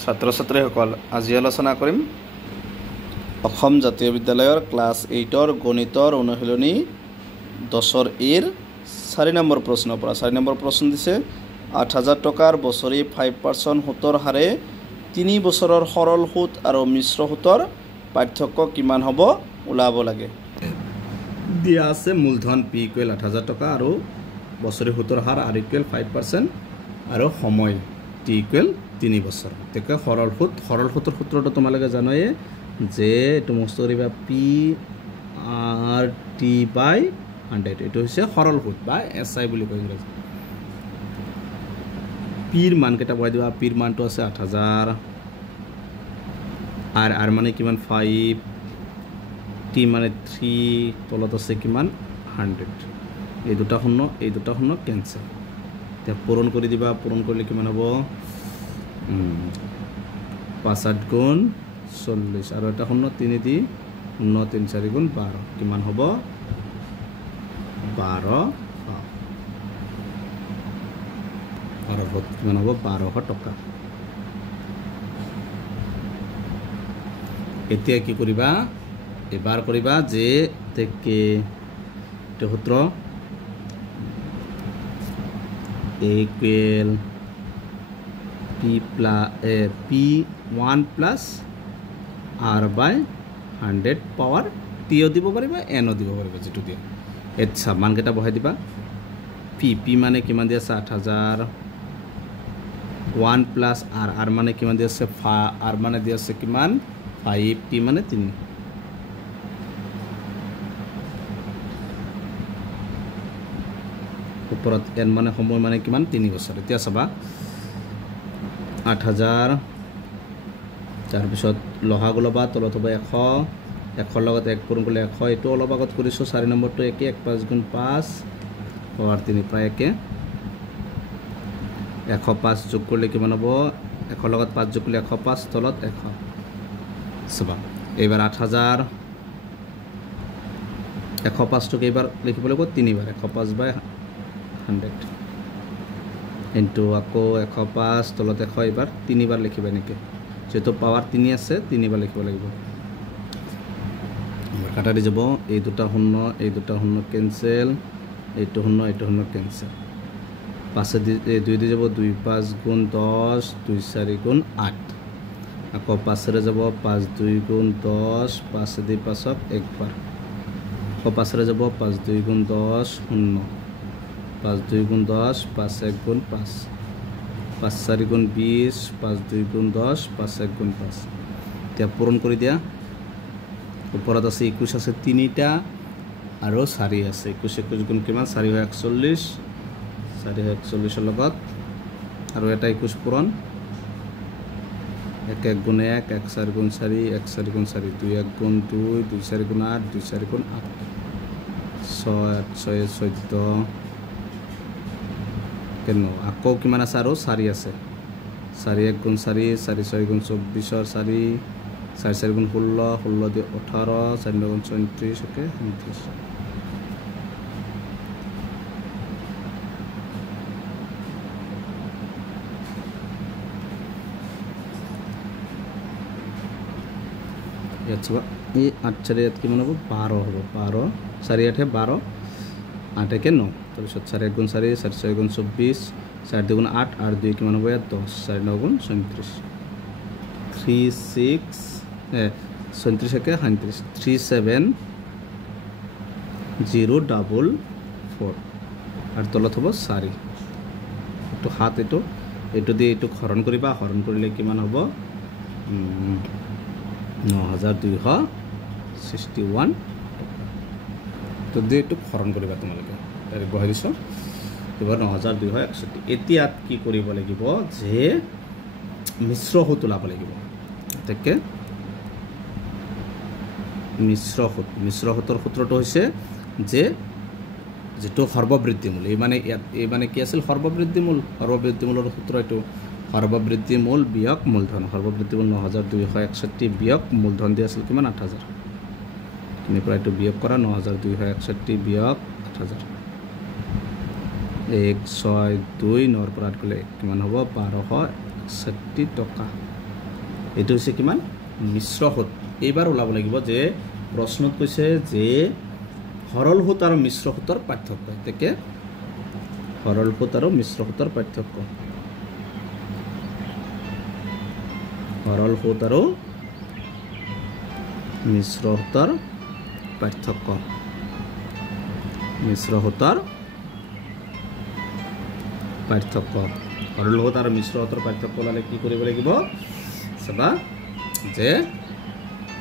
ছাত্ৰ ছাত্ৰীসকল আজি আলোচনা কৰিম অসম জাতীয় বিদ্যালয়ৰ ক্লাছ 8ৰ গণিতৰ অনুশীলনী 10ৰ এৰ 4 নম্বৰ প্ৰশ্নৰ পৰা 4 নম্বৰ প্ৰশ্ন দিছে 8000 টকাৰ বছৰি 5% সুতৰ হাৰে 3 বছৰৰ সৰল সুত আৰু মিশ্ৰ সুতৰ পাৰ্থক্য কিমান হ'ব ওলাব লাগে দিয়া আছে মূলধন p = 8000 টকা আৰু বছৰি সুতৰ হাৰ r = 5% আৰু সময় t = 3 বছৰ তেকে সৰল সুতৰ সূত্ৰটো তোমালোকে জানায়ে যে এটো মস্ত কৰিবা p r t / 100 এটো হৈছে সৰল সুত বা SI বুলি কয় ইংৰাজী p ৰ মান কেটা বহাই দিবা p ৰ মানটো আছে 8000 r মানে কিমান 5 t মানে 3 তলত আছে কিমান 100 এই দুটা শূন্য ক্যান্সেল তে পূরণ কৰি দিবা পূৰণ কৰিলে কিমান হ'ব 5 গুণ 40 আৰু এটা শূন্য 3 দি 9 3 4 গুণ 12 কিমান হ'ব 12 আৰু কিমান হ'ব 1200 টকা এতিয়া কি কৰিবা এবাৰ কৰিবা যে তেকে তে সূত্ৰ equal p1 plus r by 100 power t দিব পাৰিবা n দিব পাৰিবা যেটো দিয়া এছা মান কেটা বহাই দিবা p মানে কিমান দি আছে 8000 1 plus r মানে কিমান দি আছে r মানে দি আছে কিমান 5 t মানে 3 ওপৰত n মানে সময় মানে কিমান 3 বছৰ এতিয়া চাবা 8000 তাৰ পিছত লহাগুলো বা তলত হ'ব 100 লগত 1 পূৰণ কৰিলে 100 এটো অলপ আগত কৰিছো 4 নম্বৰটো একে 1 5 গুণ 5 পাৱাৰ 3 প্ৰায় একে 105 যোগ কৰিলে কিমান হ'ব 100 লগত 5 যোগ কৰিলে 105 তলত 100 চাবা এইবাৰ 8000 105 টো কেইবাৰ লিখিব লাগিব 3 বাৰ 105 বাই 100 into আকৌ 105 তলত 100 এবাৰ 3 বাৰ লিখিবা নেকি যেটো পাৱাৰ 3 আছে 3 বাৰ লিখিব লাগিব কাটা দি যাব এই দুটা শূন্য ক্যান্সেল এইটো শূন্য ক্যান্সেল পাছে দি 2 দি যাব 2 5 গুণ 10 2 4 গুণ 8 আকৌ পাছৰে যাব 5 2 গুণ 10 পাছে দি পাছক একবাৰ আকৌ পাছৰে যাব 5 2 গুণ 10 শূন্য 5 2 গুণ 10 5 1 গুণ 5 5 4 গুণ 20 5 2 গুণ 10 5 1 গুণ 5 এতিয়া পূৰণ কৰি দিয়া ওপৰত আছে 21 আছে 3টা আৰু 4 আছে 21 গুণ কিমান 4 41 441 লগত আৰু এটা 21 পূৰণ 1 1 গুণ 1 1 4 গুণ 4 1 4 গুণ 4 2 1 গুণ 2 2 4 গুণ 8 2 4 গুণ 8 6 8 6 14 কেন আকৌ কিমান আছে আৰু 4 আছে 4 1 গুণ 4 4 6 গুণ 24 4 4 4 গুণ 16 16 দি 18 4 গুণ 34 ওকে 29 ইয়াত এই 8 4 ইয়াত কিমান হ'ব 12 হ'ব 12 4 8 12 8 1 9 তাৰপিছত 4 গুণ 4 4 6 গুণ 24 4 2 গুণ 8 8 2 কিমান হ'ব 10 4 9 গুণ 37 3 6 37 একে 37 3 7 0 ডাবল 4 আৰু তলত হ'ব 4 এটো হাত এটো দি এটো হৰণ কৰিবা হৰণ কৰিলে কিমান হ'ব 9261 তো দি এটো হৰণ কৰিবা তোমালোকে ডাইৰেক্ট বহাই দিছো এবাৰ 9261 এতিয়া কি কৰিব লাগিব যে মিশ্ৰ সুত ওলাব লাগিব তেকে মিশ্ৰ সুতৰ সূত্ৰটো হৈছে যে যেটো সৰ্ববৃদ্ধিমূল এই মানে কি আছিল সৰ্ববৃদ্ধিমূলৰ সূত্ৰ এটো সৰ্ববৃদ্ধিমূল বিয়োগ মূলধন সৰ্ববৃদ্ধিমূল 9261 বিয়োগ মূলধন দি আছিল কিমান 8000 কিনে পৰা এটো বিয়োগ কৰা 9261 বিয়োগ 8000 1 6 2 9 পৰা গলে কিমান হ'ব 1260 টকা এইটো হৈছে কিমান মিশ্ৰ সুত এইবাৰ ওলাব লাগিব যে প্ৰশ্নত কৈছে যে সৰল সুত আৰু মিশ্ৰ সুতৰ পাৰ্থক্য এতেকে সৰল সুত আৰু মিশ্ৰ সুতৰ পাৰ্থক্য সৰল সুত আৰু মিশ্ৰ সুতৰ পাৰ্থক্য মিশ্ৰ সুতৰ পাৰ্থক্য সৰল সুত আৰু মিশ্ৰ সুতৰ পাৰ্থক্য ওলালে কি কৰিব লাগিব চাবা যে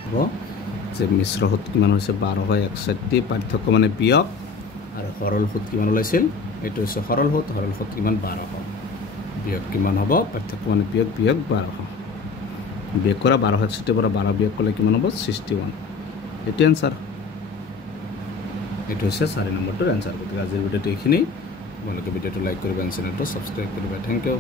হ'ব যে মিশ্ৰ সুত কিমান হৈছে 1261 পাৰ্থক্য মানে বিয়োগ আৰু সৰল সুত কিমান ওলাইছিল এইটো হৈছে সৰল সুত কিমান 1200 বিয়োগ কিমান হ'ব পাৰ্থক্য মানে বিয়োগ 1200 বিয়োগ কৰা 1261 পৰা 12 বিয়োগ কৰিলে কিমান হ'ব 61 এইটো এনসাৰ এইটো হৈছে 4 নম্বৰটোৰ এনসাৰ গতিকে আজিৰ ভিডিঅ'টো এইখিনি তোমালোকে ভিডিঅ'টো লাইক কৰিবা চেনেলটো সাবস্ক্ৰাইব কৰিবা থ্যাংক ইউ